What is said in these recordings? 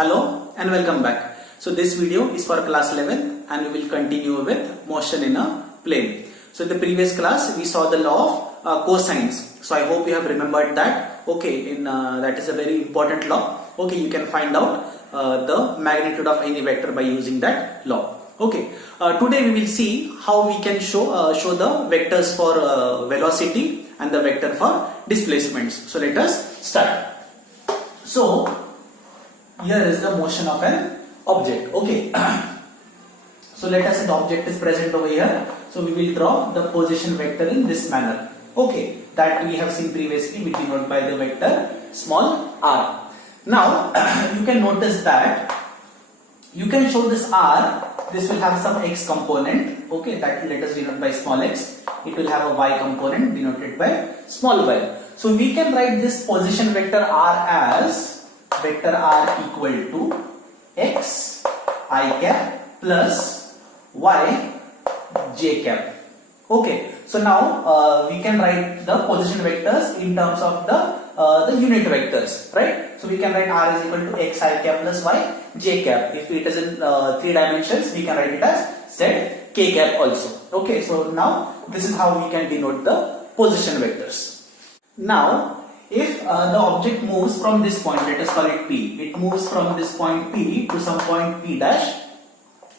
Hello and welcome back. So this video is for class 11 and we will continue with motion in a plane. So in the previous class we saw the law of cosines. So I hope you have remembered that. Okay, that is a very important law. Okay, you can find out the magnitude of any vector by using that law. Okay, today we will see how we can show the vectors for velocity and the vector for displacements. So let us start. So here is the motion of an object. Okay. So let us say the object is present over here. So we will draw the position vector in this manner. Okay, that we have seen previously, we denote by the vector small r. Now you can notice that you can show this r. This will have some x component. Okay, that let us denote by small x. It will have a y component denoted by small y. So we can write this position vector r as vector r equal to x I cap plus y j cap. Okay, so now we can write the position vectors in terms of the unit vectors, right? So we can write r is equal to x I cap plus y j cap. If it is in 3 dimensions, we can write it as z k cap also. Okay, so now this is how we can denote the position vectors. Now if the object moves from this point, let us call it P. It moves from this point P to some point P dash.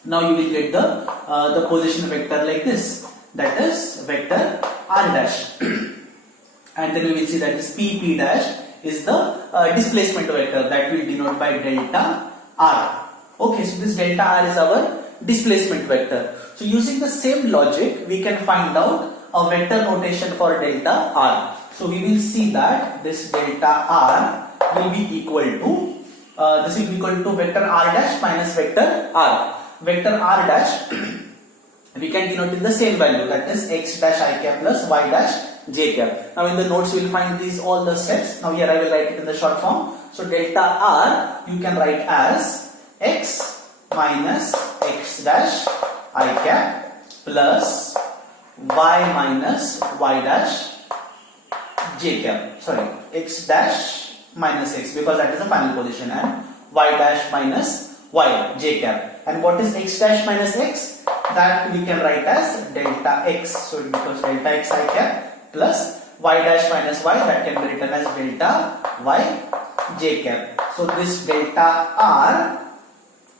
Now you will get the position vector like this. That is vector R dash. And then we will see that this P dash is the displacement vector that will denote by delta R. Okay, so this delta R is our displacement vector. So using the same logic, we can find out a vector notation for delta R. So we will see that this delta r will be equal to vector r dash minus vector r. Vector r dash we can denote in the same value, that is x dash I cap plus y dash j cap. Now in the notes you will find these all the steps. Now here I will write it in the short form. So delta r you can write as x minus x dash I cap plus y minus y dash j cap, sorry, x dash minus x, because that is the final position, and y dash minus y j cap. And what is x dash minus x? That we can write as delta x. So it becomes delta x I cap plus y dash minus y, that can be written as delta y j cap. So this delta r,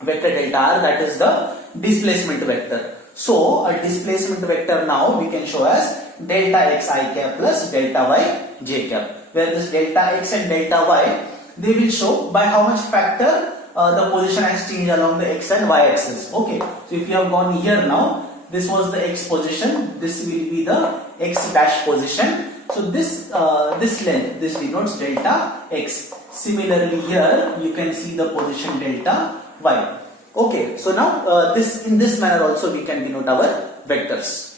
vector delta r, that is the displacement vector. So a displacement vector now we can show as delta x I cap plus delta y j cap, where this delta x and delta y, they will show by how much factor the position has changed along the x and y axis. Okay, so if you have gone here now, this was the x position, this will be the x dash position. So this length, this denotes delta x. Similarly here you can see the position delta y. Okay, so now in this manner also we can denote our vectors.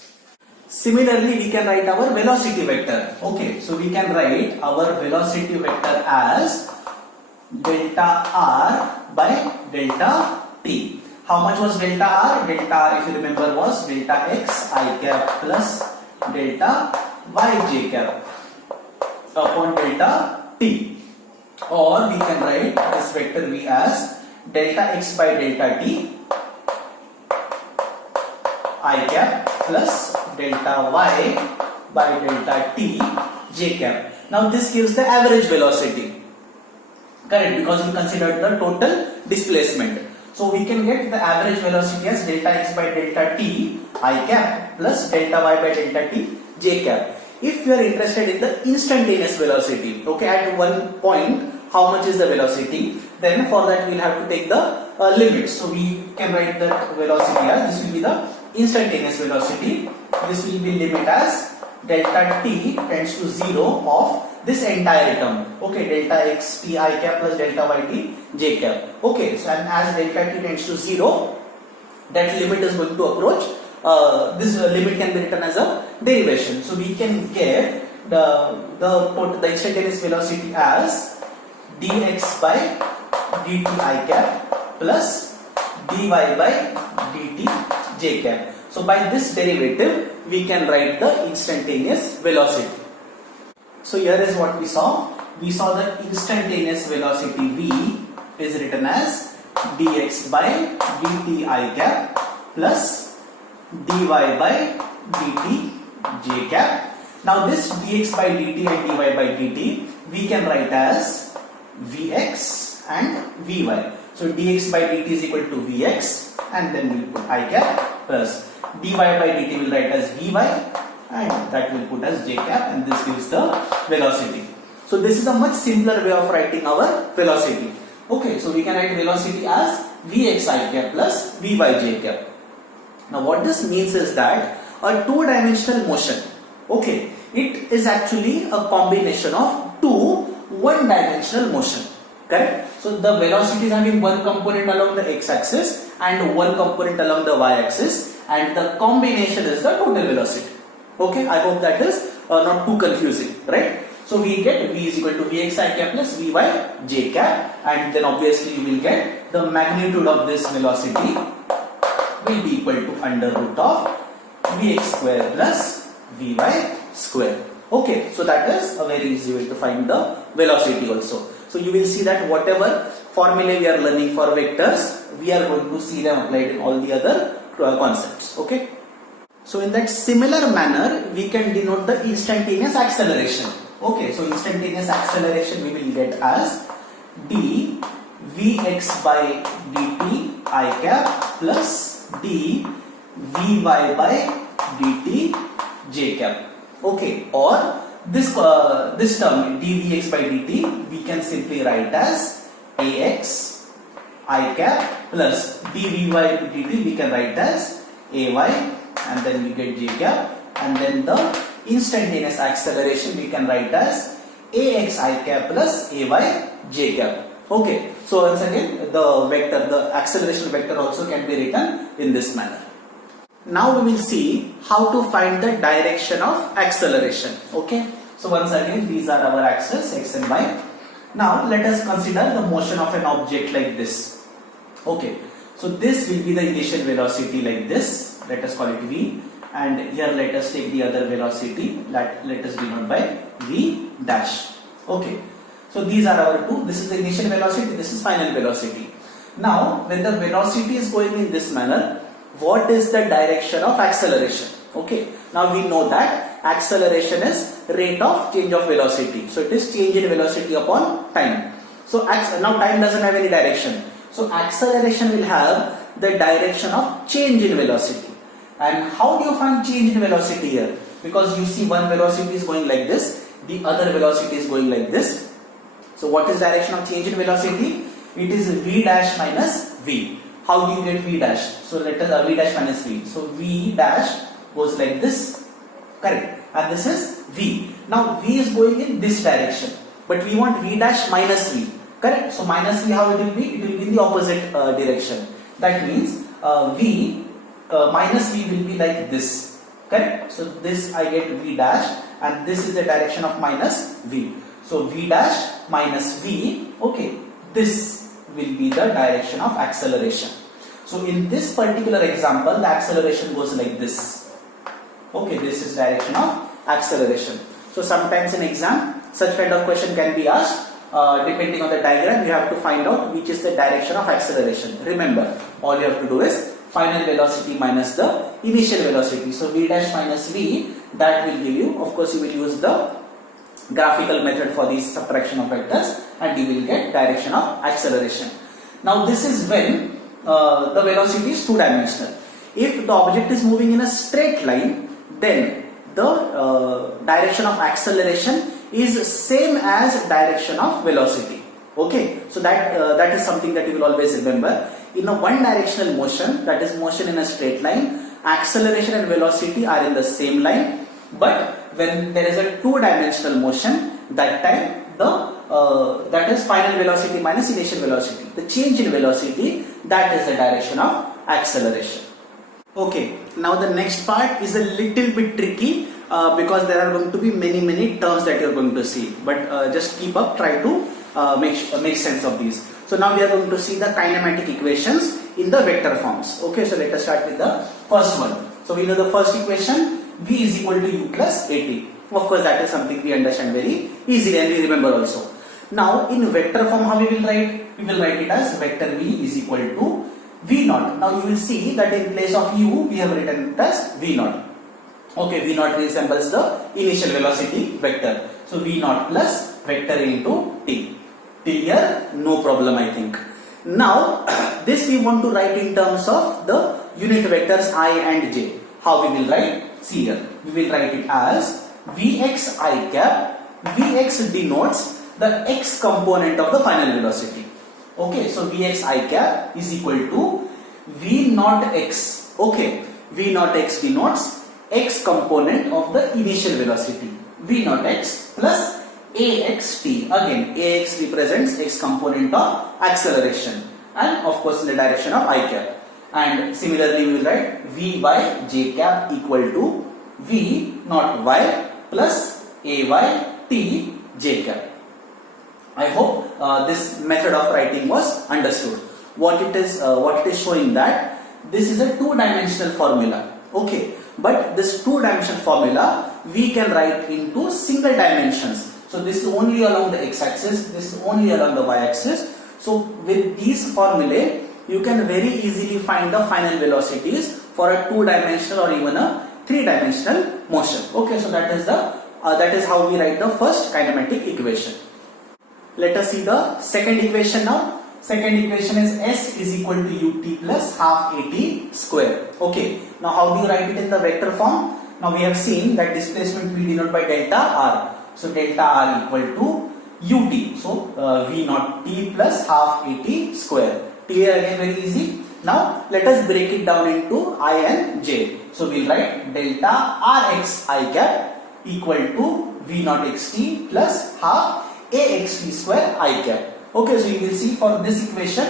Similarly, we can write our velocity vector. Okay, so we can write our velocity vector as delta r by delta t. How much was delta r? Delta r, if you remember, was delta x I cap plus delta y j cap upon delta t. Or we can write this vector v as delta x by delta t I cap plus delta y by delta t j cap. Now this gives the average velocity, correct, because we considered the total displacement. So we can get the average velocity as delta x by delta t I cap plus delta y by delta t j cap. If you are interested in the instantaneous velocity, okay, at one point how much is the velocity, then for that we will have to take the limits. So we can write that velocity as, this will be the instantaneous velocity. This will be limit as delta t tends to 0 of this entire term. Okay, delta x t I cap plus delta y t j cap. Okay, so and as delta t tends to 0, that limit is going to approach. This limit can be written as a derivation. So we can get the instantaneous velocity as dx by dt I cap plus dy by dt j cap. So by this derivative we can write the instantaneous velocity. So here is what we saw. We saw the instantaneous velocity v is written as dx by dt I cap plus dy by dt j cap. Now this dx by dt and dy by dt we can write as vx and vy. So dx by dt is equal to vx and then we'll put I cap plus dy by dt will write as vy and that will put as j cap, and this gives the velocity. So this is a much simpler way of writing our velocity. Okay, so we can write velocity as vx I cap plus vy j cap. Now what this means is that a two-dimensional motion, okay, it is actually a combination of two one-dimensional motion, correct? So the velocity is having one component along the x-axis and one component along the y-axis, and the combination is the total velocity. Okay, I hope that is not too confusing, right? So we get v is equal to vx I cap plus vy j cap, and then obviously we will get the magnitude of this velocity will be equal to under root of vx square plus vy square. Okay, so that is a very easy way to find the velocity also. So you will see that whatever formulae we are learning for vectors, we are going to see them applied in all the other concepts. Okay. So in that similar manner, we can denote the instantaneous acceleration. Okay, so instantaneous acceleration we will get as d vx by dt I cap plus d vy by dt j cap. Okay, or this term dvx by dt we can simply write as ax I cap plus dvy by dt we can write as ay, and then we get j cap, and then the instantaneous acceleration we can write as ax I cap plus ay j cap. Okay, so once again the vector, the acceleration vector also can be written in this manner. Now we will see how to find the direction of acceleration. Okay, so once again these are our axes x and y. Now let us consider the motion of an object like this. Okay, so this will be the initial velocity like this. Let us call it v, and here let us take the other velocity, let us denote by v dash. Okay, so these are our two. This is the initial velocity, this is final velocity. Now when the velocity is going in this manner, what is the direction of acceleration? Okay, now we know that acceleration is rate of change of velocity. So it is change in velocity upon time. So now time doesn't have any direction. So acceleration will have the direction of change in velocity. And how do you find change in velocity here? Because you see one velocity is going like this, the other velocity is going like this. So what is direction of change in velocity? It is v dash minus v. How do you get v dash? So let us v dash minus v. So v dash goes like this, correct? And this is v. Now v is going in this direction, but we want v dash minus v, correct? So minus v, how it will be? It will be in the opposite direction. That means v minus v will be like this, correct? So this I get v dash, and this is the direction of minus v. So v dash minus v, okay, this will be the direction of acceleration. So in this particular example, the acceleration goes like this. Okay, this is direction of acceleration. So sometimes in exam, such kind of question can be asked. Depending on the diagram, you have to find out which is the direction of acceleration. Remember, all you have to do is final velocity minus the initial velocity. So v dash minus v, that will give you, of course you will use the graphical method for the subtraction of vectors, and you will get direction of acceleration. Now this is when the velocity is two-dimensional. If the object is moving in a straight line, then the direction of acceleration is same as direction of velocity. Okay, so that is something that you will always remember. In a one-directional motion, that is motion in a straight line, acceleration and velocity are in the same line. But when there is a two-dimensional motion, that time that is final velocity minus initial velocity. The change in velocity, that is the direction of acceleration. Okay, now the next part is a little bit tricky because there are going to be many terms that you are going to see. But just keep up, try to make sense of these. So now we are going to see the kinematic equations in the vector forms. Okay, so let us start with the first one. So we know the first equation, v is equal to u plus at. Of course, that is something we understand very easily and we remember also. Now in vector form, how we will write? We will write it as vector v is equal to v naught. Now you will see that in place of u, we have written it as v naught. Okay, v naught resembles the initial velocity vector. So v naught plus vector into t. Till here, no problem, I think. Now this we want to write in terms of the unit vectors I and j. How we will write? See here, we will write it as vx I cap. Vx denotes the x component of the final velocity. Okay, so vx I cap is equal to v naught x. Okay, v naught x denotes x component of the initial velocity. V naught x plus axt. Again, ax represents x component of acceleration, and of course in the direction of I cap. And similarly, we will write v by j cap equal to v naught y plus ay t j cap. I hope this method of writing was understood. What it is showing that this is a two-dimensional formula. Okay, but this two-dimensional formula we can write into single dimensions. So this is only along the x-axis, this is only along the y-axis. So with these formulae, you can very easily find the final velocities for a two-dimensional or even a three-dimensional motion. Okay, so that is how we write the first kinematic equation. Let us see the second equation now. Second equation is s is equal to ut plus half at square. Okay, now how do you write it in the vector form? Now we have seen that displacement we denote by delta r. So delta r equal to ut. So v naught t plus half at square. Clear again, very easy. Now let us break it down into I and j. So we'll write delta rx I cap equal to v naught xt plus half axt square I cap. Okay, so you will see for this equation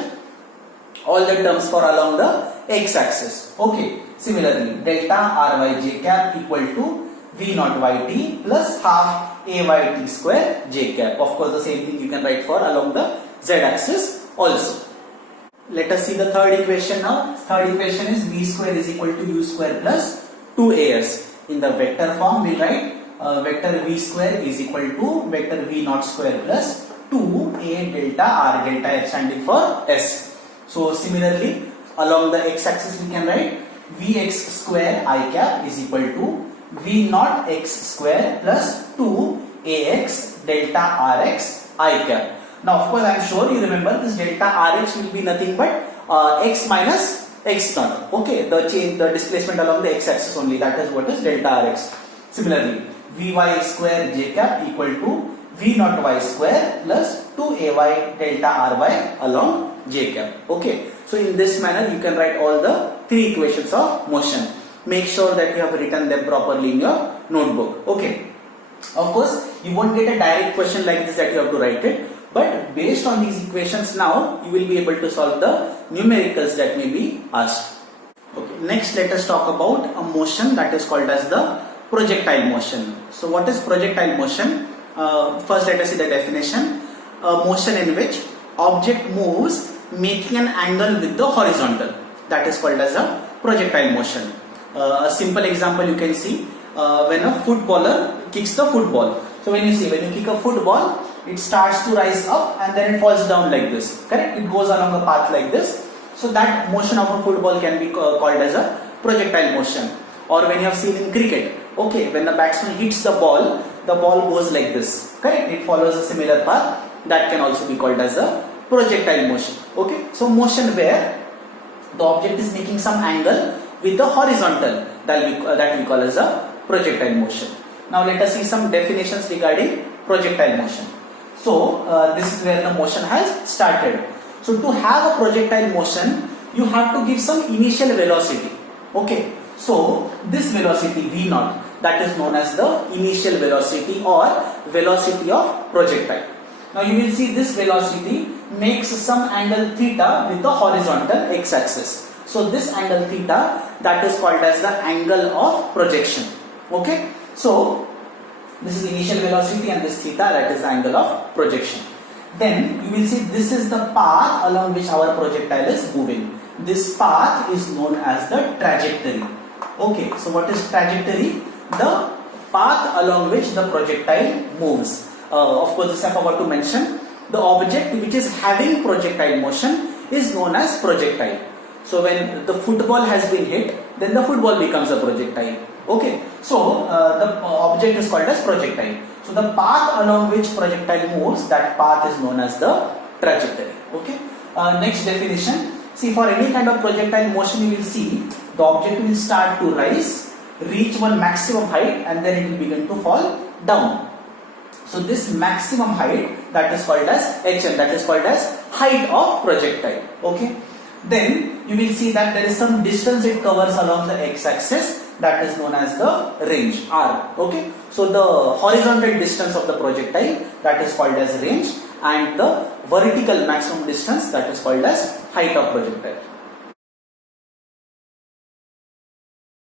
all the terms for along the x-axis. Okay, similarly delta ry j cap equal to v naught yt plus half ayt square j cap. Of course, the same thing you can write for along the z-axis also. Let us see the third equation now. Third equation is v square is equal to u square plus 2as. In the vector form, we write vector v square is equal to vector v naught square plus 2a delta r, delta x standing for s. So similarly, along the x-axis we can write vx square I cap is equal to v naught x square plus 2ax delta rx I cap. Now of course I am sure you remember this delta rx will be nothing but x minus x naught. Okay, the displacement along the x-axis only, that is what is delta rx. Similarly, vy square j cap equal to v naught y square plus 2ay delta ry along j cap. Okay, so in this manner you can write all the three equations of motion. Make sure that you have written them properly in your notebook. Okay, of course you won't get a direct question like this that you have to write it, but based on these equations now you will be able to solve the numericals that may be asked. Okay, next let us talk about a motion that is called as the projectile motion. So what is projectile motion? First let us see the definition. A motion in which object moves making an angle with the horizontal, that is called as a projectile motion. A simple example you can see when a footballer kicks the football. So when you kick a football, it starts to rise up and then it falls down like this, correct? It goes along a path like this. So that motion of a football can be called as a projectile motion. Or when you have seen in cricket, okay, when the batsman hits the ball goes like this, correct? It follows a similar path. That can also be called as a projectile motion. Okay, so motion where the object is making some angle with the horizontal, that we call as a projectile motion. Now let us see some definitions regarding projectile motion. So this is where the motion has started. So to have a projectile motion, you have to give some initial velocity. Okay, so this velocity v naught, that is known as the initial velocity or velocity of projectile. Now you will see this velocity makes some angle theta with the horizontal x-axis. So this angle theta, that is called as the angle of projection. Okay, so this is initial velocity and this theta, that is the angle of projection. Then you will see this is the path along which our projectile is moving. This path is known as the trajectory. Okay, so what is trajectory? The path along which the projectile moves. Of course, this I forgot to mention. the object which is having projectile motion is known as projectile. So when the football has been hit, then the football becomes a projectile. Okay, so the object is called as projectile. So the path along which projectile moves, that path is known as the trajectory. Okay. Next definition. See, for any kind of projectile motion, you will see the object will start to rise, reach one maximum height, and then it will begin to fall down. So this maximum height, that is called as HM, that is called as height of projectile. Okay. Then you will see that there is some distance it covers along the x-axis, that is known as the range, R. Okay. So the horizontal distance of the projectile, that is called as range, and the vertical maximum distance, that is called as height of projectile.